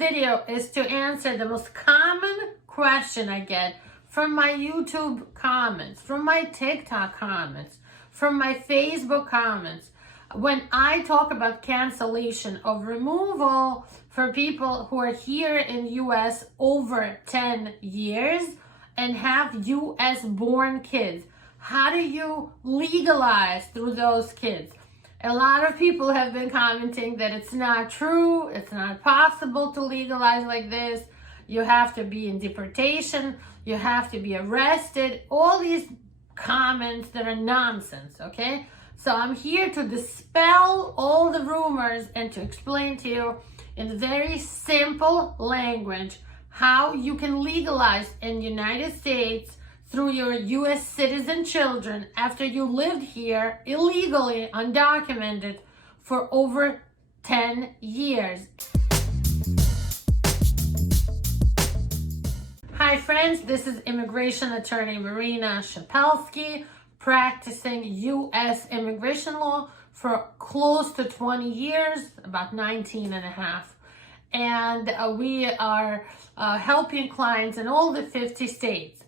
video is to answer the most common question I get from my YouTube comments, from my TikTok comments, from my Facebook comments, when I talk about cancellation of removal for people who are here in the US over 10 years and have US born kids. How do you legalize through those kids? A lot of people have been commenting that it's not true, it's not possible to legalize like this. You have to be in deportation, you have to be arrested, all these comments that are nonsense, okay? So I'm here to dispel all the rumors and to explain to you in very simple language how you can legalize in the United States through your US citizen children after you lived here illegally, undocumented, for over 10 years. Hi friends, this is immigration attorney Marina Shepelsky, practicing US immigration law for close to 20 years, about 19 and a half. And we are helping clients in all the 50 states.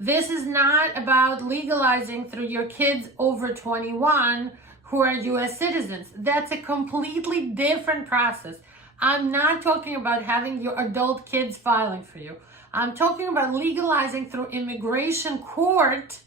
This is not about legalizing through your kids over 21 who are US citizens. That's a completely different process. I'm not talking about having your adult kids filing for you. I'm talking about legalizing through immigration court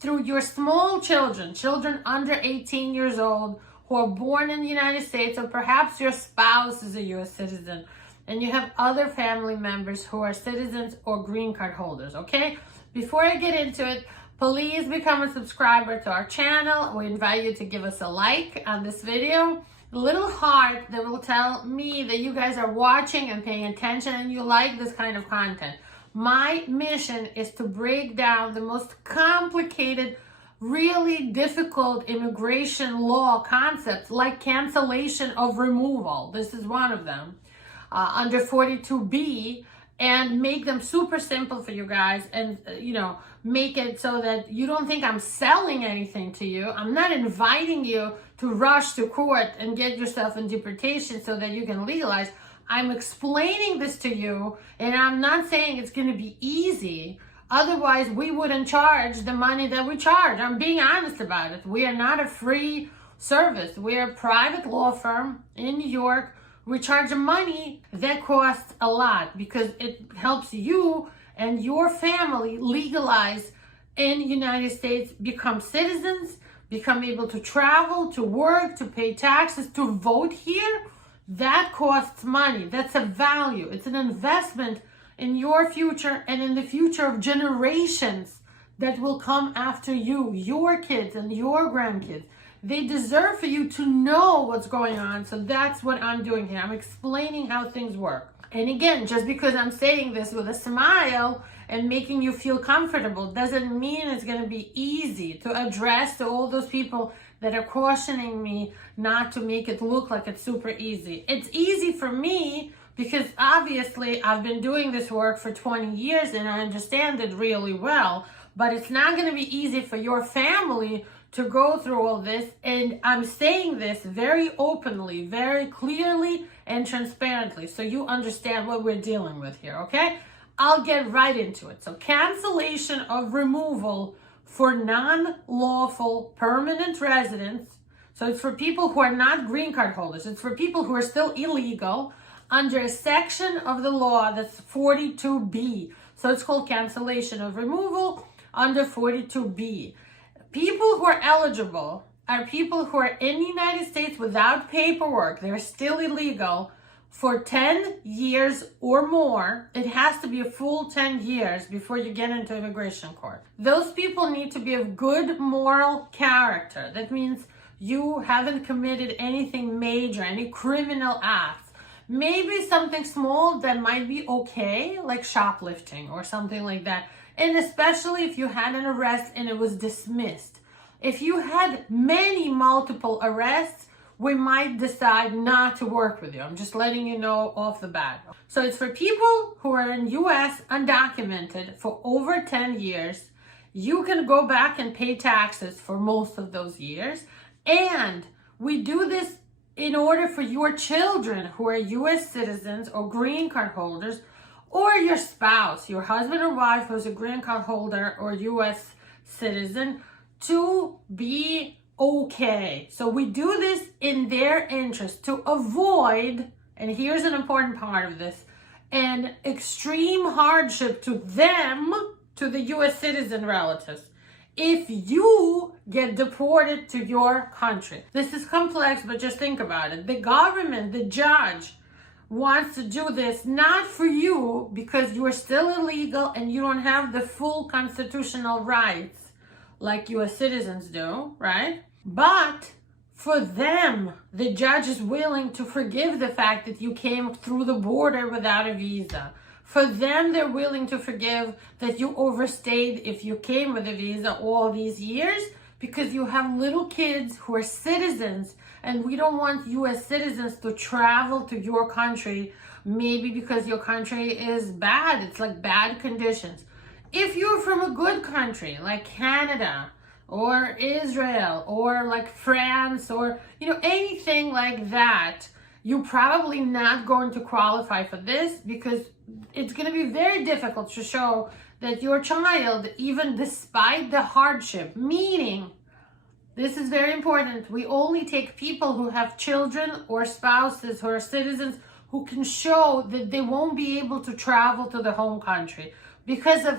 through your small children, children under 18 years old who are born in the United States, or perhaps your spouse is a US citizen and you have other family members who are citizens or green card holders, okay? Before I get into it, please become a subscriber to our channel. We invite you to give us a like on this video. A little heart that will tell me that you guys are watching and paying attention and you like this kind of content. My mission is to break down the most complicated, really difficult immigration law concepts like cancellation of removal. This is one of them, under 42B, and make them super simple for you guys, and make it so that you don't think I'm selling anything to you. I'm not inviting you to rush to court and get yourself in deportation so that you can legalize. I'm explaining this to you, and I'm not saying it's going to be easy. Otherwise, we wouldn't charge the money that we charge. I'm being honest about it. We are not a free service. We're a private law firm in New York. We charge money that costs a lot because it helps you and your family legalize in the United States, become citizens, become able to travel, to work, to pay taxes, to vote here. That costs money. That's a value. It's an investment in your future and in the future of generations that will come after you, your kids and your grandkids. They deserve for you to know what's going on. So that's what I'm doing here. I'm explaining how things work. And again, just because I'm saying this with a smile and making you feel comfortable doesn't mean it's going to be easy to address to all those people that are cautioning me not to make it look like it's super easy. It's easy for me because obviously I've been doing this work for 20 years and I understand it really well, but it's not going to be easy for your family to go through all this. And I'm saying this very openly, very clearly and transparently so you understand what we're dealing with here, okay? I'll get right into it. So cancellation of removal for non-lawful permanent residents. So it's for people who are not green card holders. It's for people who are still illegal under a section of the law that's 42B. So it's called cancellation of removal under 42B. People who are eligible are people who are in the United States without paperwork. They're still illegal for 10 years or more. It has to be a full 10 years before you get into immigration court. Those people need to be of good moral character. That means you haven't committed anything major, any criminal acts. Maybe something small that might be okay, like shoplifting or something like that. And especially if you had an arrest and it was dismissed. If you had multiple arrests, we might decide not to work with you. I'm just letting you know off the bat. So it's for people who are in US undocumented for over 10 years. You can go back and pay taxes for most of those years. And we do this in order for your children who are U.S. citizens or green card holders, or your spouse, your husband or wife who's a green card holder or U.S. citizen, to be okay. So we do this in their interest to avoid, and here's an important part of this, an extreme hardship to them, to the U.S. citizen relatives, if you get deported to your country. This is complex, but just think about it. The government, the judge, wants to do this not for you because you are still illegal and you don't have the full constitutional rights like U.S. citizens do, right? But for them, the judge is willing to forgive the fact that you came through the border without a visa. For them, they're willing to forgive that you overstayed if you came with a visa all these years, because you have little kids who are citizens, and we don't want U.S. citizens to travel to your country, maybe because your country is bad. It's like bad conditions. If you're from a good country like Canada or Israel or like France or, anything like that, you're probably not going to qualify for this, because it's going to be very difficult to show that your child, even despite the hardship, meaning, this is very important, we only take people who have children or spouses who are citizens who can show that they won't be able to travel to the home country because of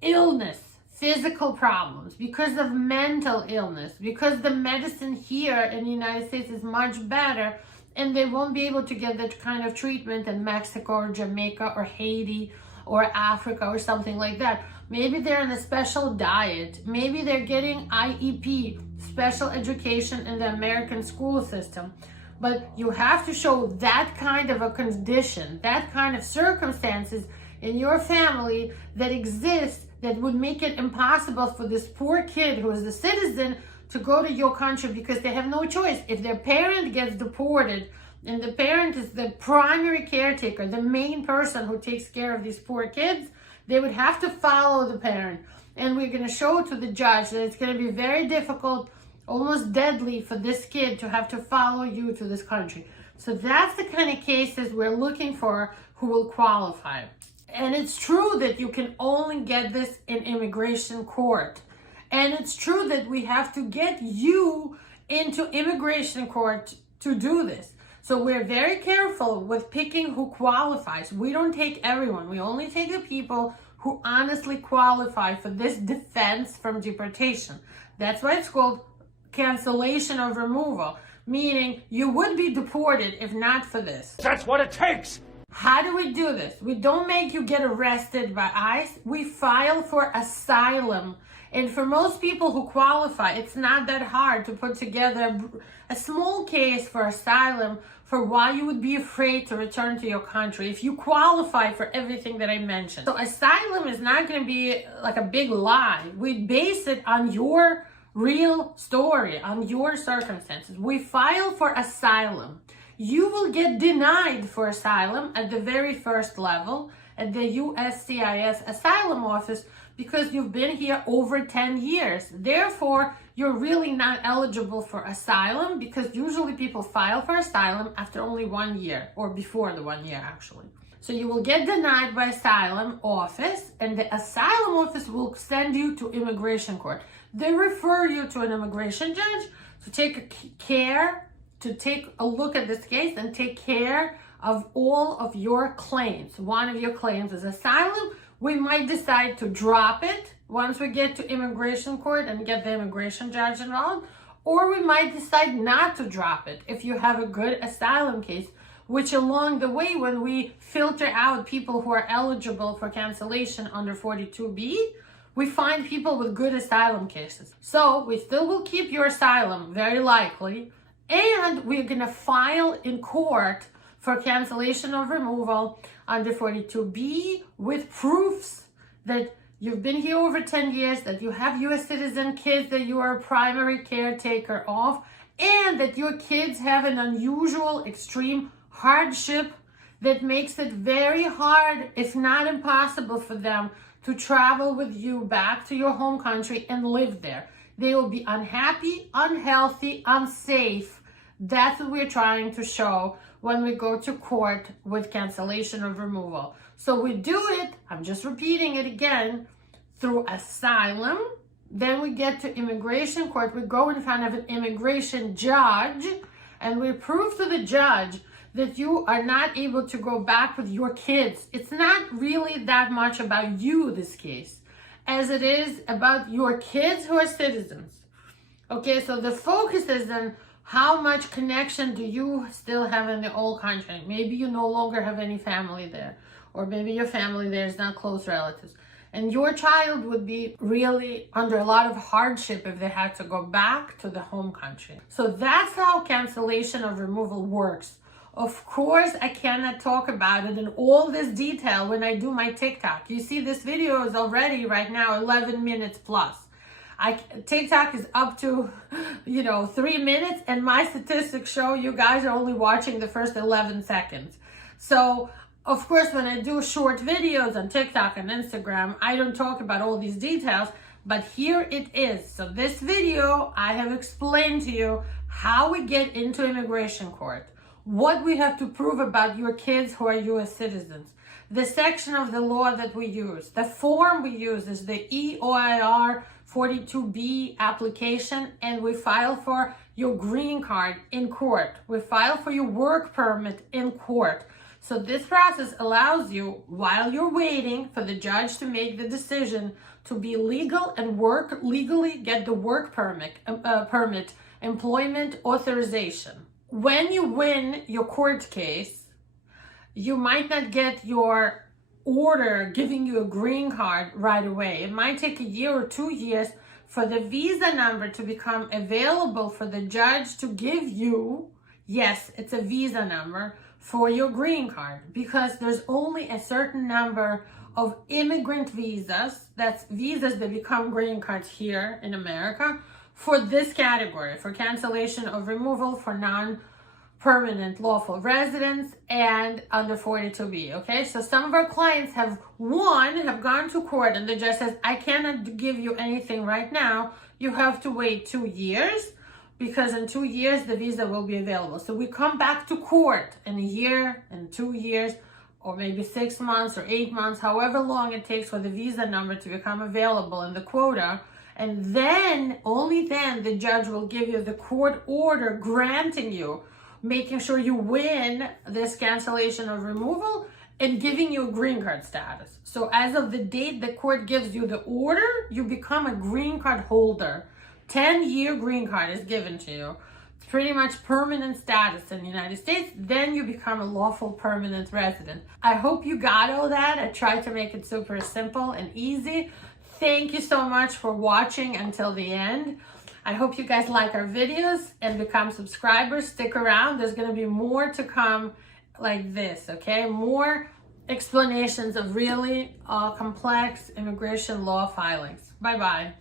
illness, physical problems, because of mental illness, because the medicine here in the United States is much better, and they won't be able to get that kind of treatment in Mexico or Jamaica or Haiti or Africa or something like that. Maybe they're on a special diet. Maybe they're getting IEP, special education in the American school system. But you have to show that kind of a condition, that kind of circumstances in your family that exist that would make it impossible for this poor kid who is a citizen to go to your country, because they have no choice. If their parent gets deported and the parent is the primary caretaker, the main person who takes care of these poor kids, they would have to follow the parent. And we're going to show to the judge that it's going to be very difficult, almost deadly, for this kid to have to follow you to this country. So that's the kind of cases we're looking for who will qualify. And it's true that you can only get this in immigration court. And it's true that we have to get you into immigration court to do this. So we're very careful with picking who qualifies. We don't take everyone. We only take the people who honestly qualify for this defense from deportation. That's why it's called cancellation of removal, meaning you would be deported if not for this. That's what it takes. How do we do this? We don't make you get arrested by ICE. We file for asylum. And for most people who qualify, it's not that hard to put together a small case for asylum for why you would be afraid to return to your country if you qualify for everything that I mentioned. So asylum is not going to be like a big lie. We base it on your real story, on your circumstances. We file for asylum. You will get denied for asylum at the very first level at the USCIS asylum office, because you've been here over 10 years. Therefore, you're really not eligible for asylum, because usually people file for asylum after only 1 year, or before the 1 year actually. So you will get denied by asylum office, and the asylum office will send you to immigration court. They refer you to an immigration judge to take a look at this case and take care of all of your claims. One of your claims is asylum. We might decide to drop it once we get to immigration court and get the immigration judge involved, or we might decide not to drop it if you have a good asylum case, which along the way, when we filter out people who are eligible for cancellation under 42B, we find people with good asylum cases. So we still will keep your asylum, very likely, and we're gonna file in court for cancellation of removal under 42B with proofs that you've been here over 10 years, that you have U.S. citizen kids that you are a primary caretaker of, and that your kids have an unusual, extreme hardship that makes it very hard, if not impossible, for them to travel with you back to your home country and live there. They will be unhappy, unhealthy, unsafe That's what we're trying to show when we go to court with cancellation of removal. So we do it, I'm just repeating it again, through asylum. Then we get to immigration court. We go in front of an immigration judge and we prove to the judge that you are not able to go back with your kids. It's not really that much about you, this case, as it is about your kids who are citizens. Okay, so the focus is on how much connection do you still have in the old country. Maybe you no longer have any family there, or maybe your family there is not close relatives. And your child would be really under a lot of hardship if they had to go back to the home country. So that's how cancellation of removal works. Of course, I cannot talk about it in all this detail when I do my TikTok. You see, this video is already right now 11 minutes plus. TikTok is up to, 3 minutes, and my statistics show you guys are only watching the first 11 seconds. So, of course, when I do short videos on TikTok and Instagram, I don't talk about all these details, but here it is. So this video, I have explained to you how we get into immigration court, what we have to prove about your kids who are U.S. citizens, the section of the law that we use, the form we use is the EOIR 42B application, and we file for your green card in court. We file for your work permit in court. So this process allows you, while you're waiting for the judge to make the decision, to be legal and work legally, get the work permit, employment authorization. When you win your court case, you might not get your order giving you a green card right away. It might take a year or 2 years for the visa number to become available for the judge to give you, yes, it's a visa number, for your green card, because there's only a certain number of immigrant visas, that's visas that become green cards here in America, for this category, for cancellation of removal, for non-permanent lawful residents, and under 42B, okay? So some of our clients have gone to court and the judge says, I cannot give you anything right now, you have to wait 2 years, because in 2 years the visa will be available. So we come back to court in a year, in 2 years, or maybe 6 months or 8 months, however long it takes for the visa number to become available in the quota. And then, only then, the judge will give you the court order granting you, making sure you win this cancellation of removal and giving you a green card status. So as of the date the court gives you the order, you become a green card holder. 10-year green card is given to you. It's pretty much permanent status in the United States. Then you become a lawful permanent resident. I hope you got all that. I tried to make it super simple and easy. Thank you so much for watching until the end. I hope you guys like our videos and become subscribers. Stick around. There's going to be more to come like this, okay? More explanations of really complex immigration law filings. Bye-bye.